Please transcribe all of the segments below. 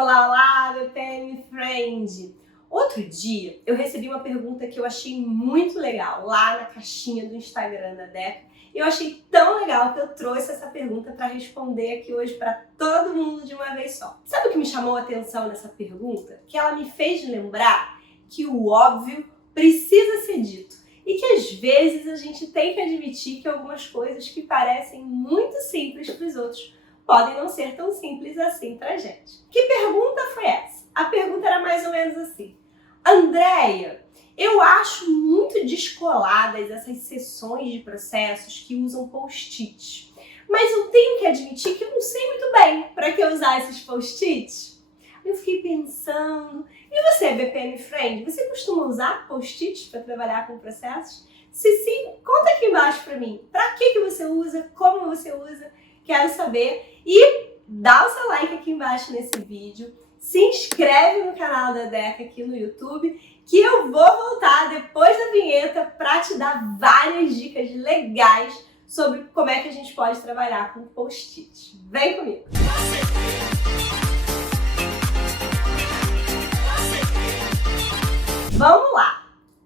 Olá, olá, meu PM Friend! Outro dia eu recebi uma pergunta que eu achei muito legal lá na caixinha do Instagram da Deca. Eu achei tão legal que eu trouxe essa pergunta para responder aqui hoje para todo mundo de uma vez só. Sabe o que me chamou a atenção nessa pergunta? Que ela me fez lembrar que o óbvio precisa ser dito e que às vezes a gente tem que admitir que algumas coisas que parecem muito simples para os outros podem não ser tão simples assim pra gente. Que pergunta foi essa? A pergunta era mais ou menos assim: Andréia, eu acho muito descoladas essas sessões de processos que usam post-its, mas eu tenho que admitir que eu não sei muito bem para que usar esses post-its. Eu fiquei pensando, e você, BPM Friend, você costuma usar post-its para trabalhar com processos? Se sim, conta aqui embaixo para mim. Para que você usa? Como você usa? Quero saber. E dá o seu like aqui embaixo nesse vídeo. Se inscreve no canal da Deca aqui no YouTube, que eu vou voltar depois da vinheta para te dar várias dicas legais sobre como é que a gente pode trabalhar com post-it. Vem comigo! Vamos lá!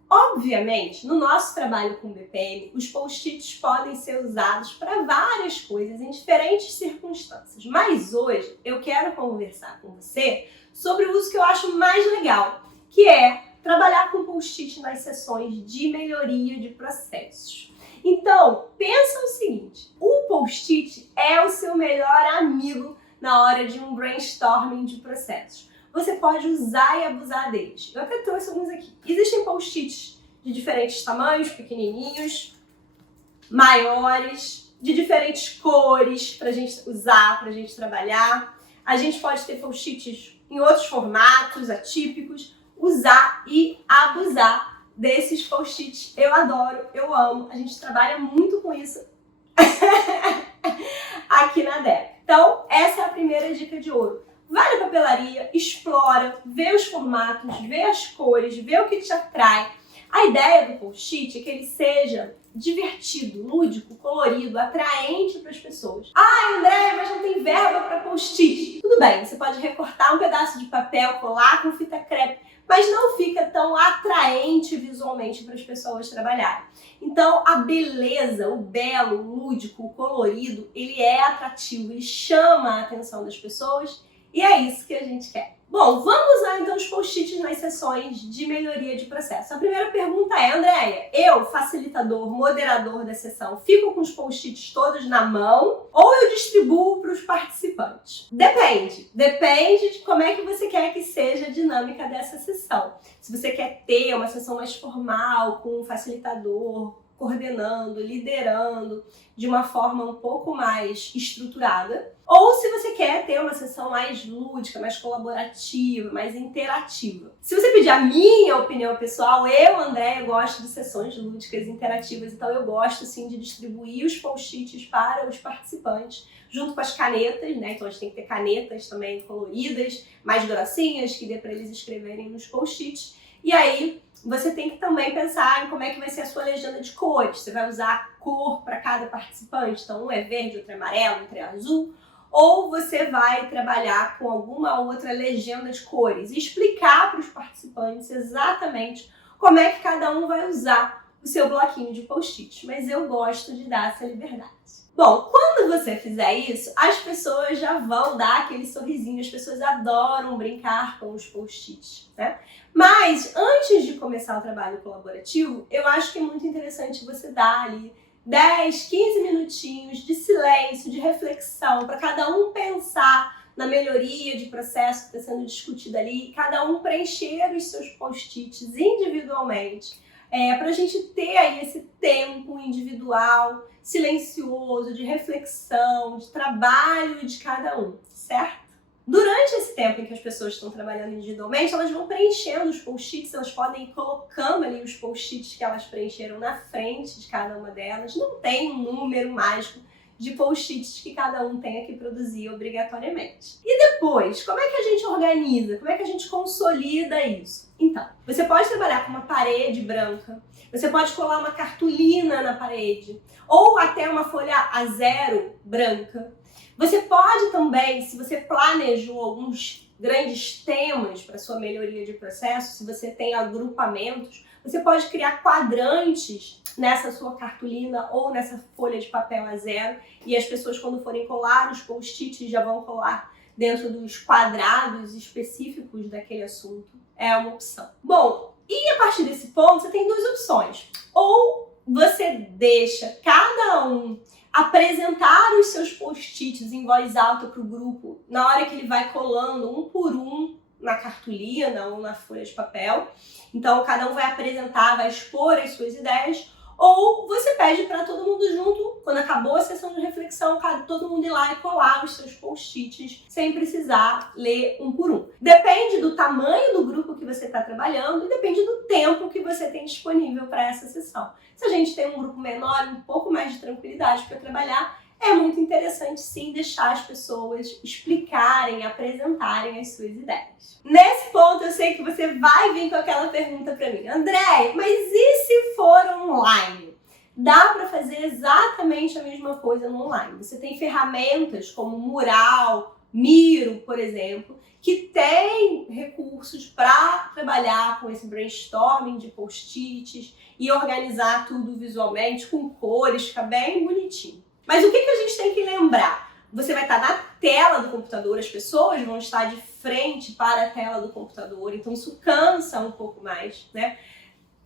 Obviamente, no nosso trabalho com BPM, os post-its podem ser usados para várias coisas em diferentes circunstâncias. Mas hoje eu quero conversar com você sobre o uso que eu acho mais legal, que é trabalhar com post-it nas sessões de melhoria de processos. Então, pensa o seguinte, o post-it é o seu melhor amigo na hora de um brainstorming de processos. Você pode usar e abusar deles. Eu até trouxe alguns aqui. Existem post-its de diferentes tamanhos, pequenininhos, maiores, de diferentes cores para a gente usar, para a gente trabalhar. A gente pode ter post-its em outros formatos, atípicos, usar e abusar desses post-its. Eu adoro, eu amo. A gente trabalha muito com isso aqui na Deca. Então, essa é a primeira dica de ouro. Vai na papelaria, explora, vê os formatos, vê as cores, vê o que te atrai. A ideia do post-it é que ele seja divertido, lúdico, colorido, atraente para as pessoas. Ah, André, mas não tem verba para post-it. Tudo bem, você pode recortar um pedaço de papel, colar com fita crepe, mas não fica tão atraente visualmente para as pessoas trabalharem. Então, a beleza, o belo, o lúdico, o colorido, ele é atrativo, ele chama a atenção das pessoas. E é isso que a gente quer. Bom, vamos usar então os post-its nas sessões de melhoria de processo. A primeira pergunta é, Andréia, eu, facilitador, moderador da sessão, fico com os post-its todos na mão ou eu distribuo para os participantes? Depende de como é que você quer que seja a dinâmica dessa sessão. Se você quer ter uma sessão mais formal, com um facilitador, coordenando, liderando de uma forma um pouco mais estruturada, ou se você quer ter uma sessão mais lúdica, mais colaborativa, mais interativa. Se você pedir a minha opinião pessoal, eu, Andréia, gosto de sessões lúdicas e interativas, então eu gosto sim de distribuir os post-its para os participantes, junto com as canetas, né? Então a gente tem que ter canetas também coloridas, mais grossinhas, que dê para eles escreverem nos post-its. E aí, você tem que também pensar em como é que vai ser a sua legenda de cores. Você vai usar cor para cada participante, então um é verde, outro é amarelo, outro é azul. Ou você vai trabalhar com alguma outra legenda de cores e explicar para os participantes exatamente como é que cada um vai usar o seu bloquinho de post-it. Mas eu gosto de dar essa liberdade. Bom, quando você fizer isso, as pessoas já vão dar aquele sorrisinho, as pessoas adoram brincar com os post-its, né? Mas antes de começar o trabalho colaborativo, eu acho que é muito interessante você dar ali 10, 15 minutinhos de silêncio, de reflexão, para cada um pensar na melhoria de processo que está sendo discutido ali, cada um preencher os seus post-its individualmente, para a gente ter aí esse tempo individual, silencioso, de reflexão, de trabalho de cada um, certo? Durante esse tempo em que as pessoas estão trabalhando individualmente, elas vão preenchendo os post-its, elas podem ir colocando ali os post-its que elas preencheram na frente de cada uma delas. Não tem um número mágico de post-its que cada um tenha que produzir obrigatoriamente. E depois, como é que a gente organiza? Como é que a gente consolida isso? Então, você pode trabalhar com uma parede branca, você pode colar uma cartolina na parede, ou até uma folha A0 branca. Você pode também, se você planejou alguns grandes temas para sua melhoria de processo, se você tem agrupamentos, você pode criar quadrantes nessa sua cartolina ou nessa folha de papel A0 e as pessoas, quando forem colar os post-its, já vão colar dentro dos quadrados específicos daquele assunto. É uma opção. Bom, e a partir desse ponto você tem duas opções. Ou você deixa cada um apresentar os seus post-its em voz alta para o grupo na hora que ele vai colando um por um na cartolina ou na folha de papel. Então, cada um vai apresentar, vai expor as suas ideias. Ou você pede para todo mundo junto, quando acabou a sessão de reflexão, todo mundo ir lá e colar os seus post-its sem precisar ler um por um. Depende do tamanho do grupo que você está trabalhando e depende do tempo que você tem disponível para essa sessão. Se a gente tem um grupo menor, um pouco mais de tranquilidade para trabalhar, é muito interessante sim deixar as pessoas explicarem, apresentarem as suas ideias. Nesse ponto eu sei que você vai vir com aquela pergunta para mim: André, mas e se for online? Dá para fazer exatamente a mesma coisa no online. Você tem ferramentas como Mural, Miro, por exemplo, que tem recursos para trabalhar com esse brainstorming de post-its e organizar tudo visualmente, com cores, fica bem bonitinho. Mas o que a gente tem que lembrar? Você vai estar na tela do computador, as pessoas vão estar de frente para a tela do computador, então isso cansa um pouco mais, né?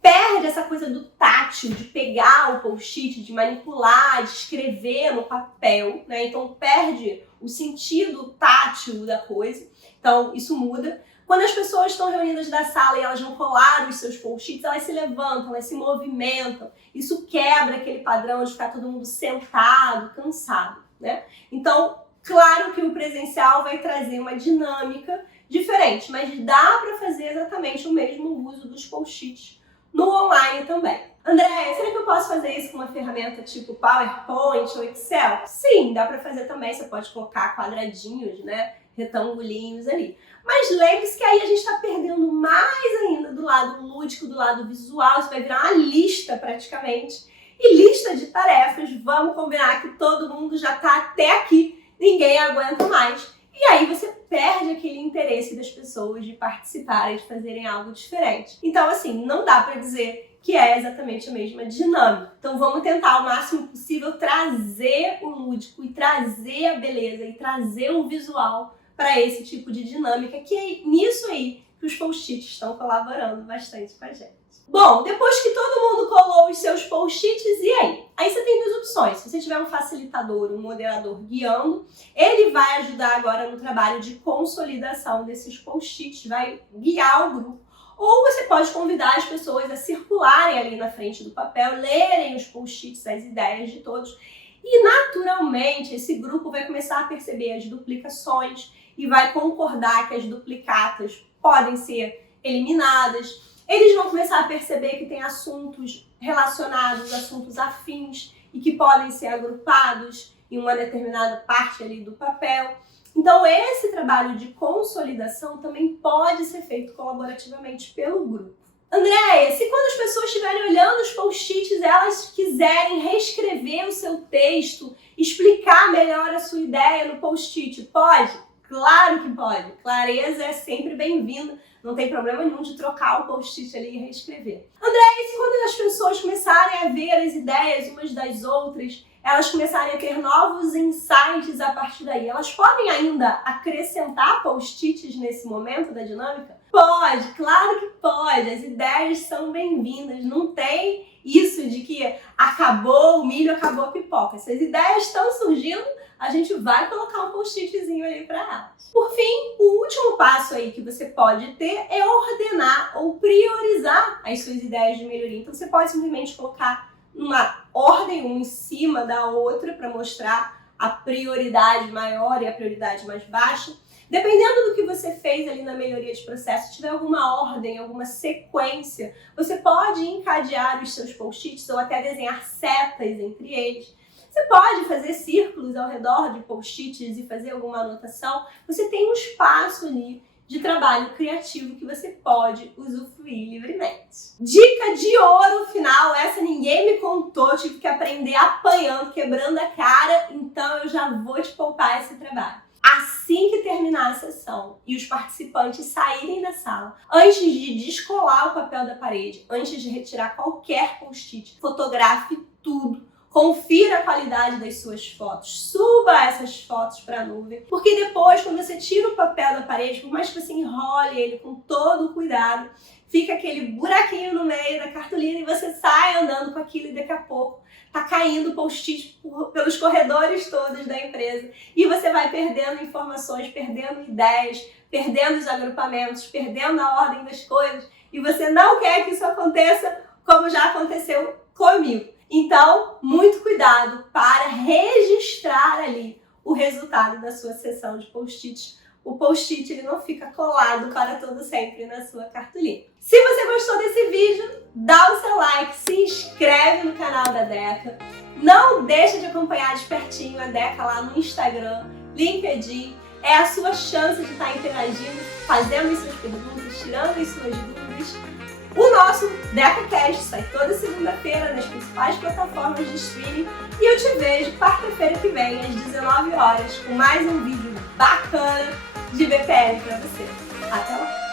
Perde essa coisa do tátil, de pegar o post-it, de manipular, de escrever no papel, né? Então perde o sentido tátil da coisa, então isso muda. Quando as pessoas estão reunidas na sala e elas vão colar os seus post-its, elas se levantam, elas se movimentam. Isso quebra aquele padrão de ficar todo mundo sentado, cansado, né? Então, claro que o presencial vai trazer uma dinâmica diferente, mas dá para fazer exatamente o mesmo uso dos post-its no online também. André, será que eu posso fazer isso com uma ferramenta tipo PowerPoint ou Excel? Sim, dá para fazer também. Você pode colocar quadradinhos, né? Retangulinhos ali. Mas lembre-se que aí a gente está perdendo mais ainda do lado lúdico, do lado visual. Isso vai virar uma lista praticamente. E lista de tarefas, vamos combinar que todo mundo já está até aqui, ninguém aguenta mais. E aí você perde aquele interesse das pessoas de participarem, de fazerem algo diferente. Então, assim, não dá para dizer que é exatamente a mesma dinâmica. Então vamos tentar o máximo possível trazer o lúdico e trazer a beleza e trazer o visual para esse tipo de dinâmica, que é nisso aí que os post-its estão colaborando bastante com a gente. Bom, depois que todo mundo colou os seus post-its, e aí? Aí você tem duas opções. Se você tiver um facilitador, um moderador guiando, ele vai ajudar agora no trabalho de consolidação desses post-its, vai guiar o grupo. Ou você pode convidar as pessoas a circularem ali na frente do papel, lerem os post-its, as ideias de todos. E naturalmente esse grupo vai começar a perceber as duplicações e vai concordar que as duplicatas podem ser eliminadas. Eles vão começar a perceber que tem assuntos relacionados, assuntos afins e que podem ser agrupados em uma determinada parte ali do papel. Então esse trabalho de consolidação também pode ser feito colaborativamente pelo grupo. Andréia, se quando as pessoas estiverem olhando os post-its, elas quiserem reescrever o seu texto, explicar melhor a sua ideia no post-it, pode? Claro que pode. Clareza é sempre bem-vinda. Não tem problema nenhum de trocar o post-it ali e reescrever. Andréia, e se quando as pessoas começarem a ver as ideias umas das outras, elas começarem a ter novos insights a partir daí, elas podem ainda acrescentar post-its nesse momento da dinâmica? Pode, claro que pode. As ideias são bem-vindas. Não tem isso de que acabou o milho, acabou a pipoca. Se as ideias estão surgindo, a gente vai colocar um post-itzinho ali para elas. Por fim, o último passo aí que você pode ter é ordenar ou priorizar as suas ideias de melhoria. Então você pode simplesmente colocar uma ordem uma em cima da outra para mostrar a prioridade maior e a prioridade mais baixa. Dependendo do que você fez ali na melhoria de processo, se tiver alguma ordem, alguma sequência, você pode encadear os seus post-its ou até desenhar setas entre eles. Você pode fazer círculos ao redor de post-its e fazer alguma anotação. Você tem um espaço ali de trabalho criativo que você pode usufruir livremente. Dica de ouro final, essa ninguém me contou, tive que aprender apanhando, quebrando a cara, então eu já vou te poupar esse trabalho. Assim que terminar a sessão e os participantes saírem da sala, antes de descolar o papel da parede, antes de retirar qualquer post-it, fotografe tudo. Confira a qualidade das suas fotos, suba essas fotos para a nuvem, porque depois, quando você tira o papel da parede, por mais que você enrole ele com todo o cuidado, fica aquele buraquinho no meio da cartolina e você sai andando com aquilo e daqui a pouco tá caindo post-it pelos corredores todos da empresa e você vai perdendo informações, perdendo ideias, perdendo os agrupamentos, perdendo a ordem das coisas e você não quer que isso aconteça como já aconteceu comigo. Então, muito cuidado para registrar ali o resultado da sua sessão de post-its. O post-it ele não fica colado para todo sempre na sua cartolina. Se você gostou desse vídeo, dá o seu like, se inscreve no canal da Deca. Não deixa de acompanhar de pertinho a Deca lá no Instagram, LinkedIn. É a sua chance de estar interagindo, fazendo as suas perguntas, tirando as suas dúvidas. O nosso DecaCast sai toda segunda-feira nas principais plataformas de streaming e eu te vejo quarta-feira que vem às 19 horas com mais um vídeo bacana de BPL para você. Até lá!